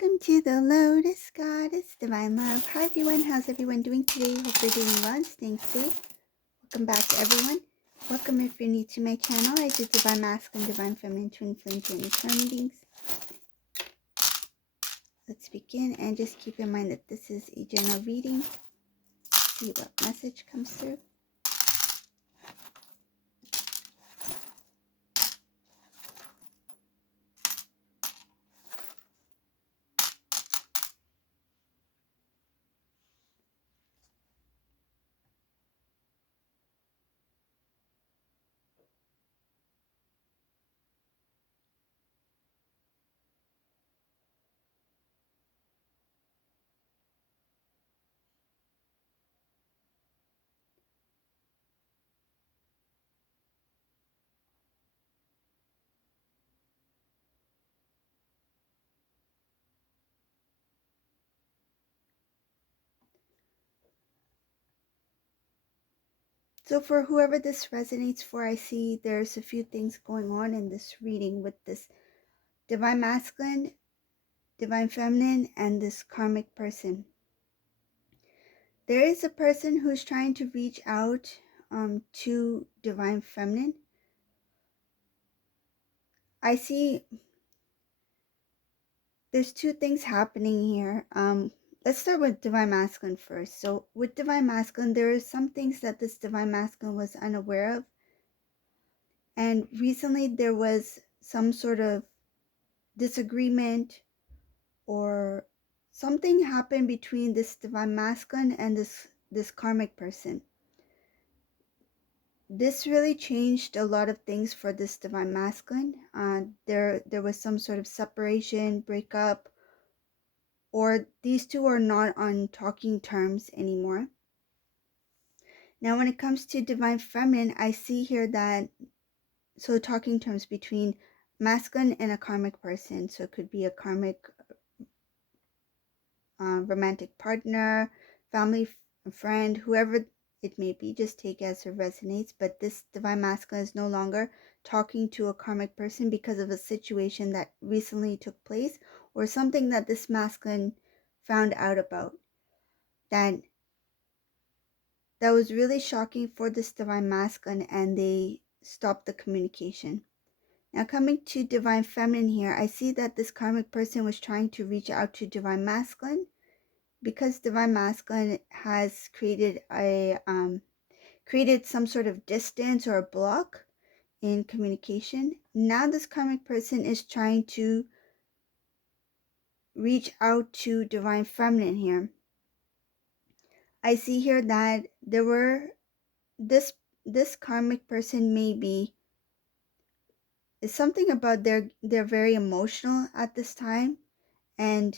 Welcome to the Lotus Goddess, Divine Love. Hi everyone, how's everyone doing today? Hope you're doing well and staying safe. Welcome back to everyone. Welcome if you're new to my channel. I do Divine Masculine, Divine Feminine, Twin Flame, and Eternal readings. Let's begin and just keep in mind that this is a general reading. See what message comes through. So for whoever this resonates for, I see there's a few things going on in this reading with this Divine Masculine, Divine Feminine, and this karmic person. There is a person who's trying to reach out to Divine Feminine. I see there's two things happening here. Let's start with Divine Masculine first. So with Divine Masculine, there are some things that this Divine Masculine was unaware of. And recently there was some sort of disagreement or something happened between this Divine Masculine and this karmic person. This really changed a lot of things for this Divine Masculine. There was some sort of separation, breakup, or these two are not on talking terms anymore. Now, when it comes to Divine Feminine, I see here that, so talking terms between masculine and a karmic person. So it could be a karmic romantic partner, family, friend, whoever it may be, just take it as it resonates. But this Divine Masculine is no longer talking to a karmic person because of a situation that recently took place or something that this masculine found out about that was really shocking for this Divine Masculine, and they stopped the communication. Now coming to Divine Feminine here, I see that this karmic person was trying to reach out to Divine Masculine because Divine Masculine has created some sort of distance or a block in communication. Now this karmic person is trying to reach out to Divine Feminine here. I see here that there were this karmic person maybe is something about they're very emotional at this time, and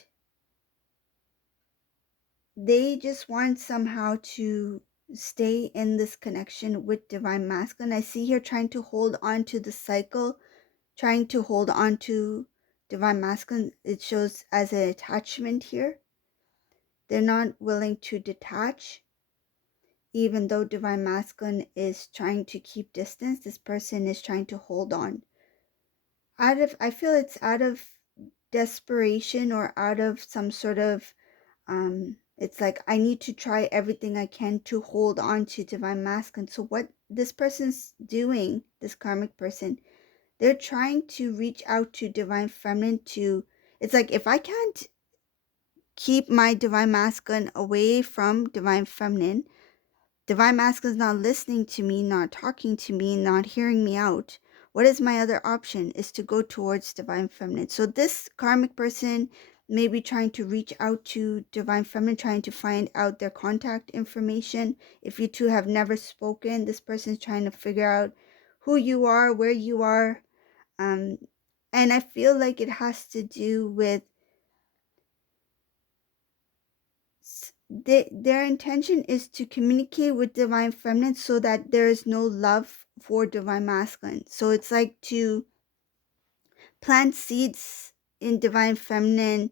they just want somehow to stay in this connection with Divine Masculine. I see here trying to hold on to the cycle, trying to hold on to Divine Masculine. It shows as an attachment here. They're not willing to detach. Even though Divine Masculine is trying to keep distance, this person is trying to hold on. I feel it's out of desperation or out of some sort of it's like I need to try everything I can to hold on to Divine Masculine. So what this person's doing, this karmic person, they're trying to reach out to Divine Feminine to, it's like if I can't keep my Divine Masculine away from Divine Feminine, Divine Masculine is not listening to me, not talking to me, not hearing me out. What is my other option? Is to go towards Divine Feminine. So this karmic person may be trying to reach out to Divine Feminine, trying to find out their contact information. If you two have never spoken, this person is trying to figure out who you are, where you are. And I feel like it has to do with their intention is to communicate with Divine Feminine so that there is no love for Divine Masculine. So it's like to plant seeds in Divine Feminine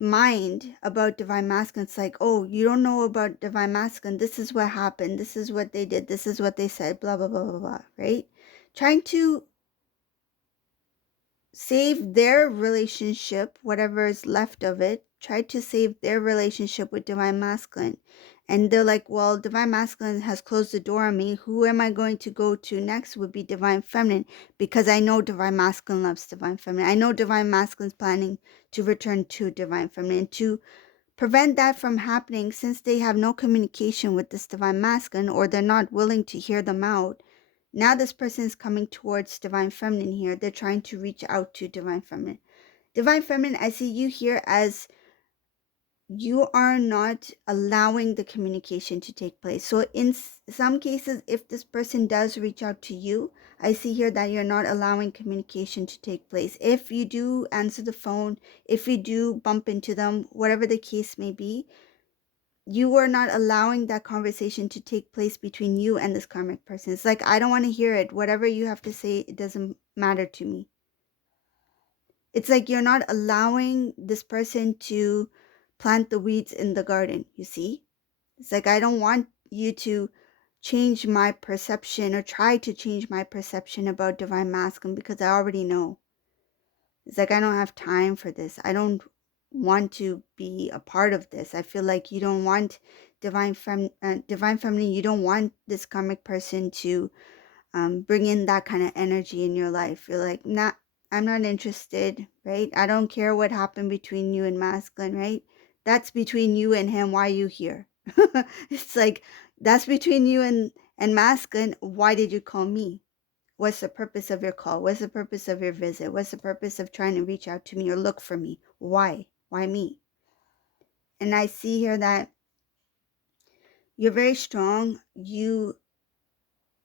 mind about Divine Masculine. It's like, oh, you don't know about Divine Masculine. This is what happened. This is what they did. This is what they said. Blah, blah, blah, blah, blah. Right? Trying to save their relationship, whatever is left of it, try to save their relationship with Divine Masculine. And they're like, well, Divine Masculine has closed the door on me. Who am I going to go to next would be Divine Feminine, because I know Divine Masculine loves Divine Feminine. I know Divine Masculine's planning to return to Divine Feminine. To prevent that from happening, since they have no communication with this Divine Masculine, or they're not willing to hear them out, now this person is coming towards Divine Feminine here. They're trying to reach out to Divine Feminine. Divine Feminine, I see you here as you are not allowing the communication to take place. So in some cases, if this person does reach out to you, I see here that you're not allowing communication to take place. If you do answer the phone, if you do bump into them, whatever the case may be, you are not allowing that conversation to take place between you and this karmic person. It's like, I don't want to hear it. Whatever you have to say, it doesn't matter to me. It's like you're not allowing this person to plant the weeds in the garden, you see? It's like, I don't want you to change my perception or try to change my perception about Divine Masculine, because I already know. It's like, I don't have time for this. I don't want to be a part of this. I feel like you don't want Divine Feminine, you don't want this karmic person to bring in that kind of energy in your life. You're like, I'm not interested, right? I don't care what happened between you and Masculine, right? That's between you and him. Why are you here? It's like, that's between you and Masculine. Why did you call me? What's the purpose of your call? What's the purpose of your visit? What's the purpose of trying to reach out to me or look for me? Why? Why me? And I see here that you're very strong.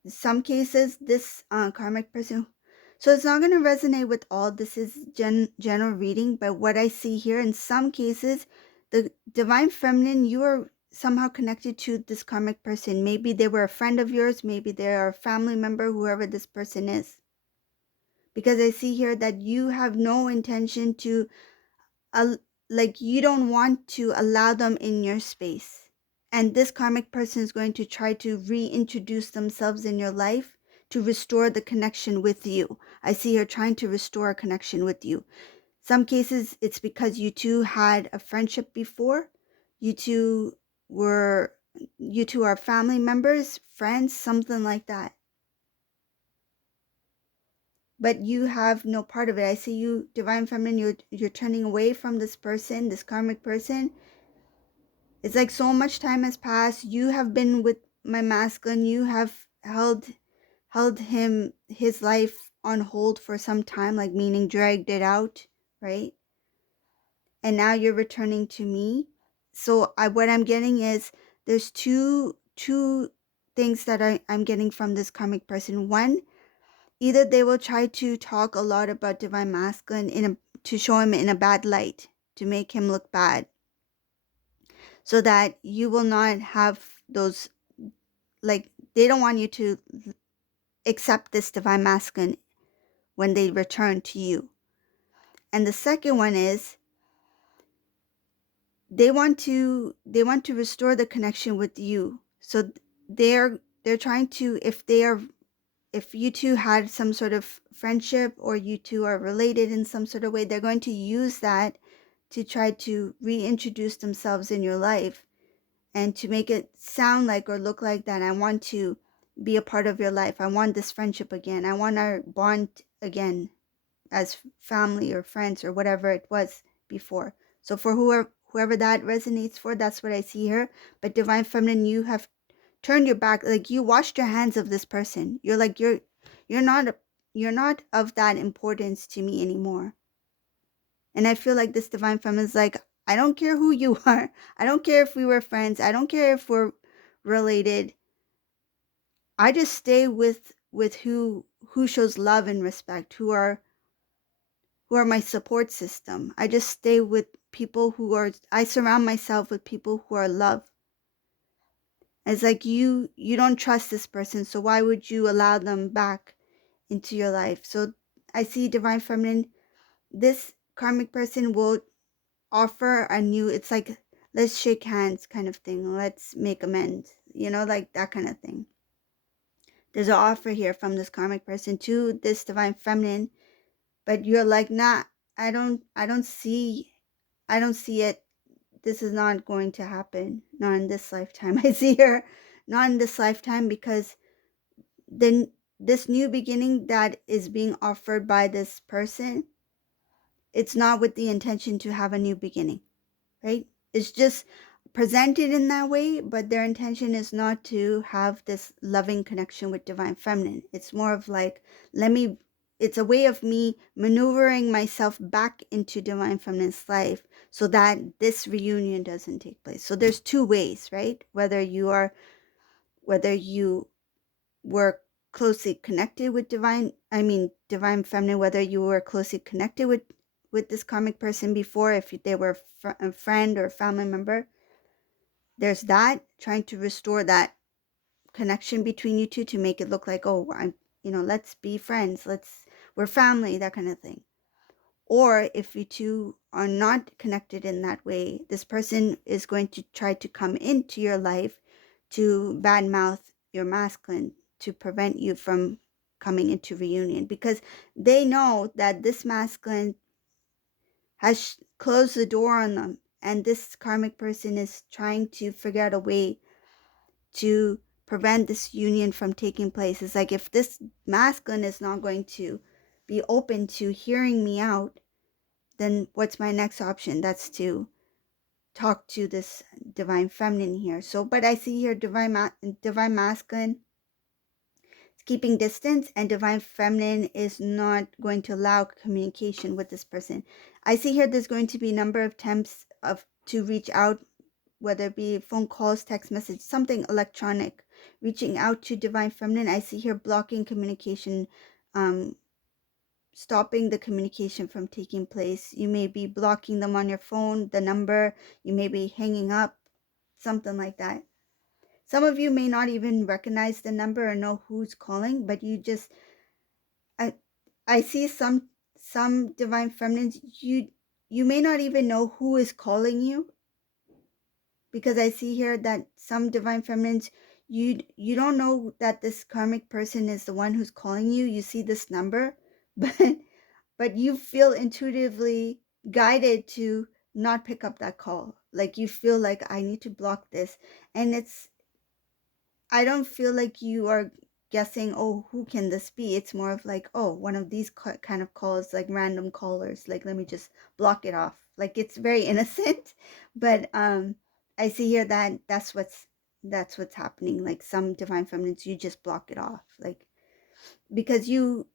Some cases, this karmic person, so it's not going to resonate with all. This is general reading, but what I see here, in some cases, the Divine Feminine, you are somehow connected to this karmic person. Maybe they were a friend of yours, maybe they are a family member, whoever this person is. Because I see here that you have no intention to, like, you don't want to allow them in your space. And this karmic person is going to try to reintroduce themselves in your life to restore the connection with you. I see her trying to restore a connection with you. Some cases, it's because you two had a friendship before. You two are family members, friends, something like that. But you have no part of it. I see you, Divine Feminine, you're turning away from this person, this karmic person. It's like so much time has passed. You have been with my Masculine. You have held his life on hold for some time, like meaning dragged it out, right? And now you're returning to me. So what I'm getting is there's two things that I'm getting from this karmic person. One, either they will try to talk a lot about Divine Masculine to show him in a bad light, to make him look bad, so that you will not have those, like, they don't want you to accept this Divine Masculine when they return to you. And the second one is they want to restore the connection with you. So they're trying to, if you two had some sort of friendship, or you two are related in some sort of way, they're going to use that to try to reintroduce themselves in your life, and to make it sound like or look like that I want to be a part of your life. I want this friendship again. I want our bond again as family or friends or whatever it was before. So for whoever that resonates for, that's what I see here. But Divine Feminine, you have turned your back, like you washed your hands of this person. You're like, you're not of that importance to me anymore. And I feel like this Divine Feminine is like, I don't care who you are. I don't care if we were friends. I don't care if we're related. I just stay with who shows love and respect, who are my support system. I just stay with people I surround myself with people who are love. It's like you don't trust this person, so why would you allow them back into your life? So I see Divine Feminine, this karmic person will offer a new, it's like, let's shake hands kind of thing. Let's make amends, like that kind of thing. There's an offer here from this karmic person to this Divine Feminine but you're like, nah, I don't see it. This is not going to happen. Not in this lifetime. I see her not in this lifetime, because then this new beginning that is being offered by this person, it's not with the intention to have a new beginning, right? It's just presented in that way, but their intention is not to have this loving connection with divine feminine. It's more of like, let me, it's a way of me maneuvering myself back into divine feminine's life so that this reunion doesn't take place. So there's two ways, right? Whether you were closely connected with divine feminine, whether you were closely connected with this karmic person before, if they were a friend or a family member, there's that, trying to restore that connection between you two to make it look like, oh, let's be friends, we're family, that kind of thing. Or if you two are not connected in that way, this person is going to try to come into your life to badmouth your masculine, to prevent you from coming into reunion, because they know that this masculine has closed the door on them, and this karmic person is trying to figure out a way to prevent this union from taking place. It's like, if this masculine is not going to be open to hearing me out, then what's my next option? That's to talk to this divine feminine here. So, but I see here divine masculine is keeping distance, and divine feminine is not going to allow communication with this person. I see here there's going to be a number of attempts to reach out, whether it be phone calls, text message, something electronic, reaching out to divine feminine. I see here blocking communication, stopping the communication from taking place. You may be blocking them on your phone, the number, you may be hanging up, something like that. Some of you may not even recognize the number or know who's calling, but you just, I see some divine feminines, you may not even know who is calling you, because I see here that some divine feminines, you don't know that this karmic person is the one who's calling you. You see this number, but you feel intuitively guided to not pick up that call. Like, you feel like, I need to block this. And I don't feel like you are guessing, oh, who can this be? It's more of like, oh, one of these kind of calls, like random callers, like, let me just block it off. Like, it's very innocent, but I see here that that's what's happening. Like, some divine feminines, you just block it off, like, because you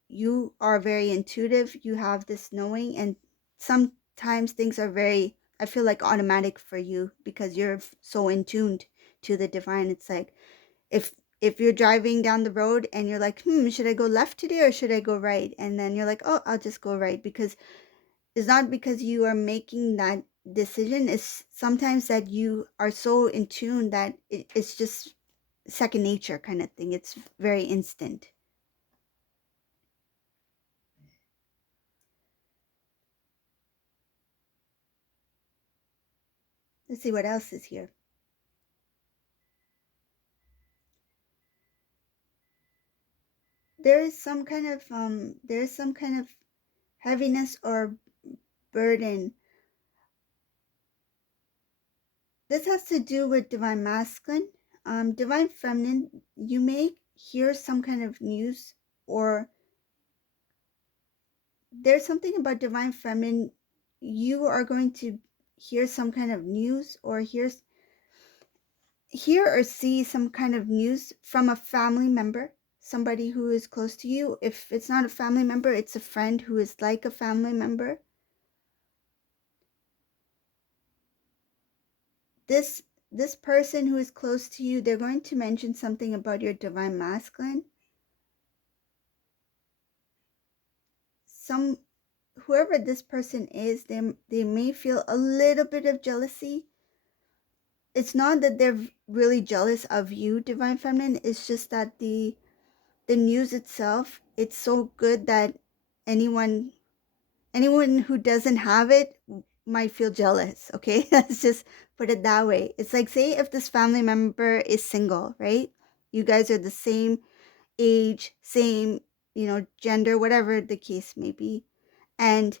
are very intuitive, you have this knowing, and sometimes things are very, I feel like, automatic for you, because you're so in tuned to the divine. It's like, if you're driving down the road and you're like, should I go left today or should I go right? And then you're like, oh, I'll just go right, because it's not because you are making that decision. It's sometimes that you are so in tune that it's just second nature kind of thing. It's very instant. Let's see what else is here. There is some kind of heaviness or burden. This has to do with divine masculine. Divine feminine, you may hear some kind of news, or there's something about divine feminine. You are going to hear some kind of news, or hear or see some kind of news from a family member, somebody who is close to you. If it's not a family member, it's a friend who is like a family member. This person who is close to you, they're going to mention something about your divine masculine. Whoever this person is, they may feel a little bit of jealousy. It's not that they're really jealous of you, divine feminine. It's just that the news itself, it's so good that anyone who doesn't have it might feel jealous. Okay, let's just put it that way. It's like, say if this family member is single, right? You guys are the same age, same, gender, whatever the case may be, and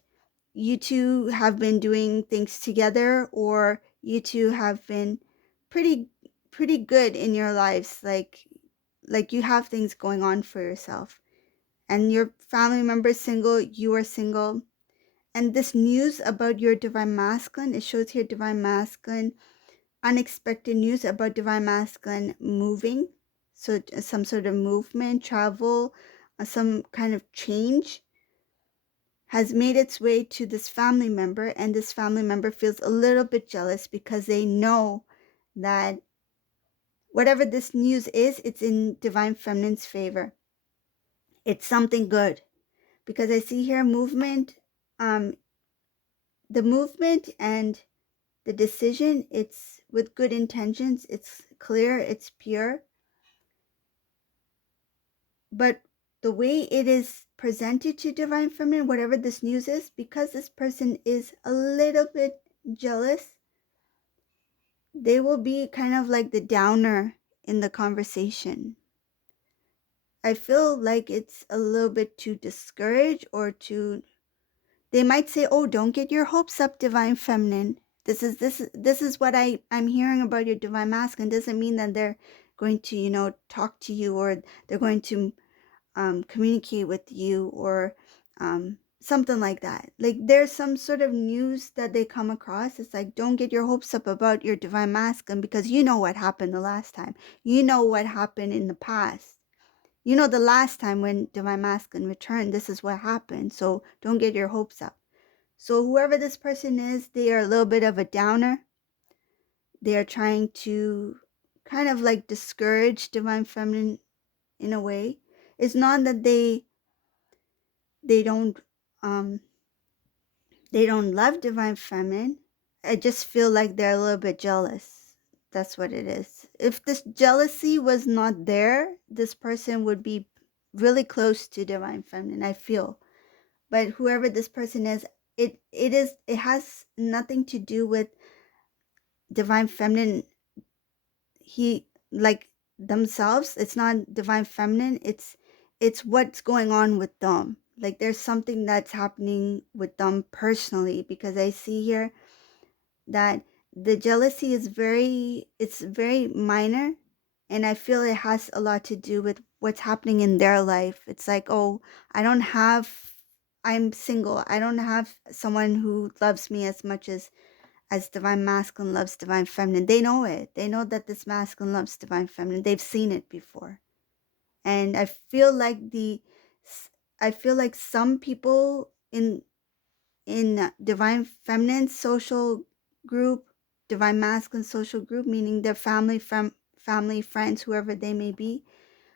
you two have been doing things together, or you two have been pretty pretty good in your lives, like you have things going on for yourself, and your family member is single, you are single. And this news about your divine masculine, it shows here divine masculine, unexpected news about divine masculine moving. So some sort of movement, travel, some kind of change has made its way to this family member, and this family member feels a little bit jealous because they know that whatever this news is, it's in divine feminine's favor. It's something good, because I see here movement, the movement and the decision, it's with good intentions, it's clear, it's pure, but the way it is presented to divine feminine, whatever this news is, because this person is a little bit jealous, they will be kind of like the downer in the conversation. I feel like it's a little bit too discouraged, or too, they might say, oh, don't get your hopes up, divine feminine. This is what I'm hearing about your divine masculine. Doesn't mean that they're going to, talk to you, or they're going to communicate with you, or something like that. Like there's some sort of news that they come across. It's like, don't get your hopes up about your divine masculine, because you know what happened the last time. You know what happened in the past. You know, the last time when divine masculine returned, this is what happened. So don't get your hopes up. So whoever this person is, they are a little bit of a downer. They are trying to kind of like discourage divine feminine in a way. It's not that they don't um they don't love divine feminine. I just feel like they're a little bit jealous. That's what it is. If this jealousy was not there, this person would be really close to divine feminine, I feel. But whoever this person is, it has nothing to do with divine feminine, he like themselves. It's not divine feminine, it's what's going on with them. Like there's something that's happening with them personally, because I see here that the jealousy is it's very minor, and I feel it has a lot to do with what's happening in their life. It's like, oh, I don't have I'm single, I don't have someone who loves me as much as divine masculine loves divine feminine. They know it. They know that this masculine loves divine feminine. They've seen it before. And I feel like some people in divine feminine social group, divine masculine social group, meaning their family, friends, whoever they may be,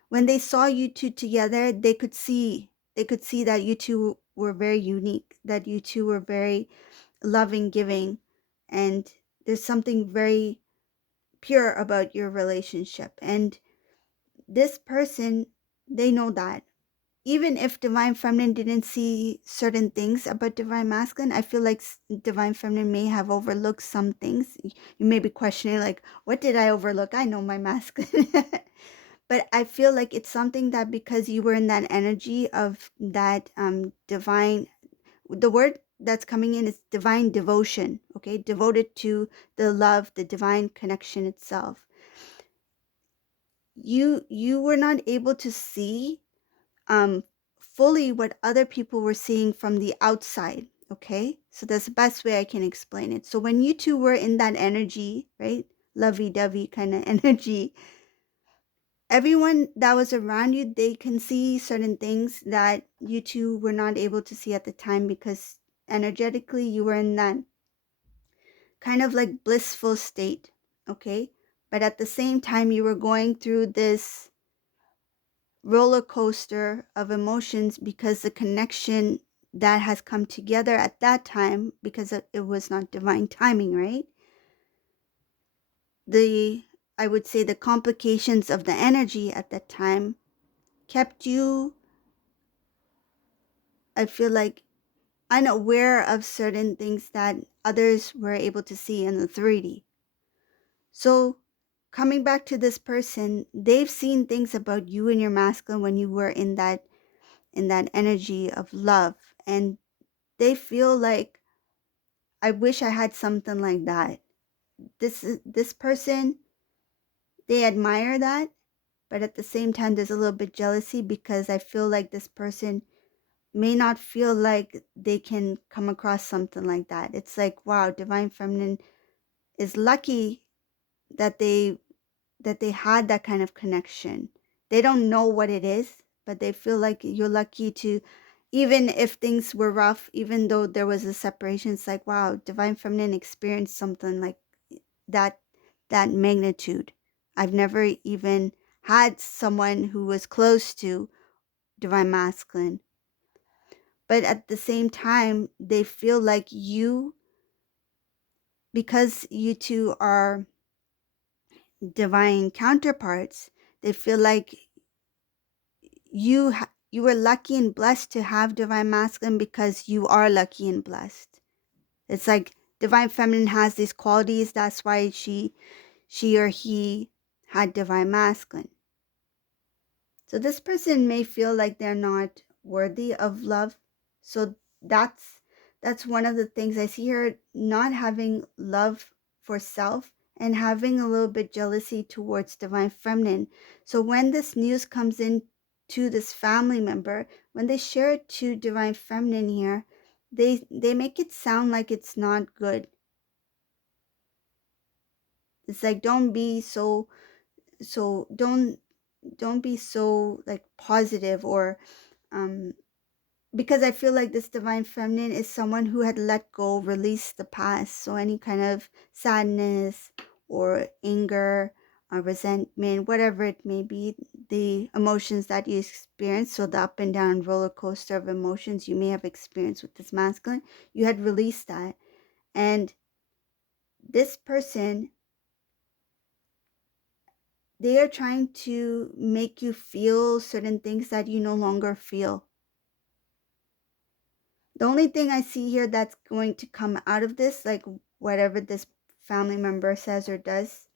when they saw you two together, they could see that you two were very unique, that you two were very loving, giving, and there's something very pure about your relationship. And this person, they know that. Even if divine feminine didn't see certain things about divine masculine, I feel like divine feminine may have overlooked some things. You may be questioning, like, what did I overlook? I know my masculine. But I feel like it's something that, because you were in that energy of that divine, the word that's coming in is divine devotion, okay? Devoted to the love, the divine connection itself. You were not able to see um fully what other people were seeing from the outside, okay? So that's the best way I can explain it. So when you two were in that energy, right? Lovey-dovey kind of energy, everyone that was around you, they can see certain things that you two were not able to see at the time, because energetically you were in that kind of like blissful state, okay? But at the same time, you were going through this roller coaster of emotions, because the connection that has come together at that time, because it was not divine timing, right? The I would say the complications of the energy at that time kept you, I feel like, unaware of certain things that others were able to see in the 3D. So coming back to this person, they've seen things about you and your masculine when you were in that energy of love, and they feel like, I wish I had something like that. This person, they admire that, but at the same time there's a little bit jealousy, because I feel like this person may not feel like they can come across something like that. It's like, wow, divine feminine is lucky that they had that kind of connection. They don't know what it is, but they feel like you're lucky to, even if things were rough, even though there was a separation, it's like, wow, divine feminine experienced something like that, that magnitude. I've never even had someone who was close to divine masculine. But at the same time, they feel like you, because you two are divine counterparts, they feel like you were lucky and blessed to have divine masculine, because you are lucky and blessed. It's like divine feminine has these qualities, that's why she or he had divine masculine. So this person may feel like they're not worthy of love. So that's one of the things I see her not having love for self, and having a little bit jealousy towards divine feminine. So when this news comes in to this family member, when they share it to divine feminine here, they make it sound like it's not good. It's like, don't be so don't be so like positive, or um because I feel like this divine feminine is someone who had let go, released the past. So any kind of sadness or anger or resentment, whatever it may be, the emotions that you experience, so the up and down roller coaster of emotions you may have experienced with this masculine, you had released that. And this person, they are trying to make you feel certain things that you no longer feel. The only thing I see here that's going to come out of this, like whatever this family member says or does,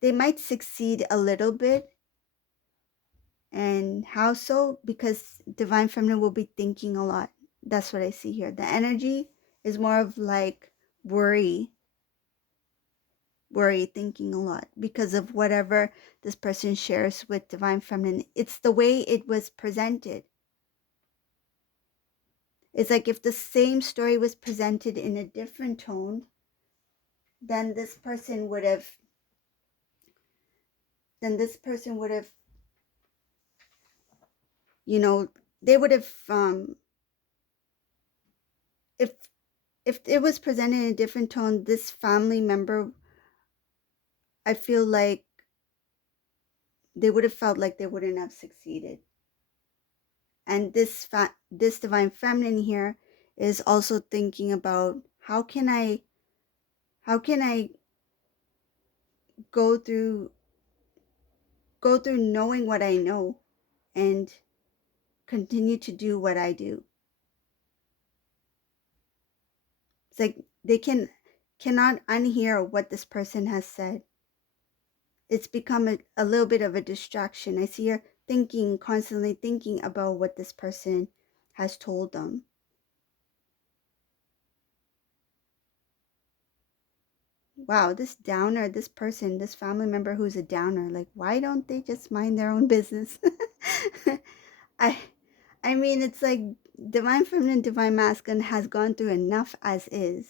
they might succeed a little bit. And how so? Because divine feminine will be thinking a lot. That's what I see here. The energy is more of like worry, thinking a lot because of whatever this person shares with divine feminine. It's the way it was presented. It's like if the same story was presented in a different tone, then this person would have you know, they would have if it was presented in a different tone, this family member, I feel like they would have felt like they wouldn't have succeeded. And this divine feminine here is also thinking about, how can I go through knowing what I know and continue to do what I do. It's like they cannot unhear what this person has said. It's become a little bit of a distraction. I see her constantly thinking about what this person has told them. Wow, this downer, this person, this family member who's a downer, like, why don't they just mind their own business? I I mean, it's like divine feminine, divine masculine has gone through enough as is.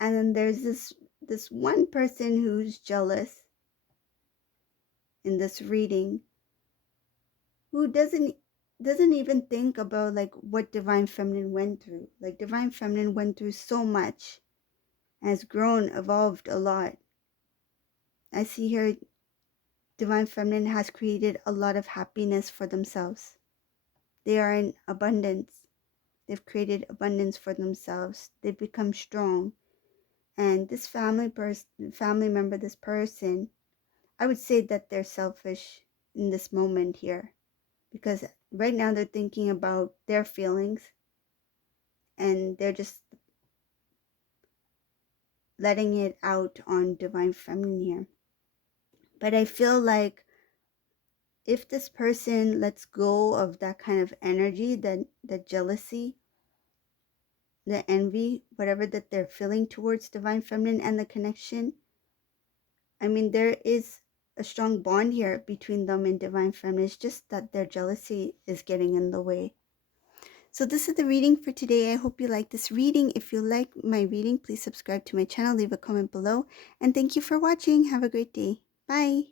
And then there's this one person who's jealous in this reading, who doesn't even think about like what divine feminine went through. Like divine feminine went through so much, has grown, evolved a lot. I see here divine feminine has created a lot of happiness for themselves. They are in abundance. They've created abundance for themselves. They've become strong. And this family member, this person, I would say that they're selfish in this moment here, because right now they're thinking about their feelings, and they're just letting it out on divine feminine here. But I feel like if this person lets go of that kind of energy, that jealousy, the envy, whatever that they're feeling towards divine feminine and the connection. I mean, there is a strong bond here between them and divine feminine. It's just that their jealousy is getting in the way. So this is the reading for today. I hope you like this reading. If you like my reading, please subscribe to my channel, leave a comment below, and thank you for watching. Have a great day. Bye.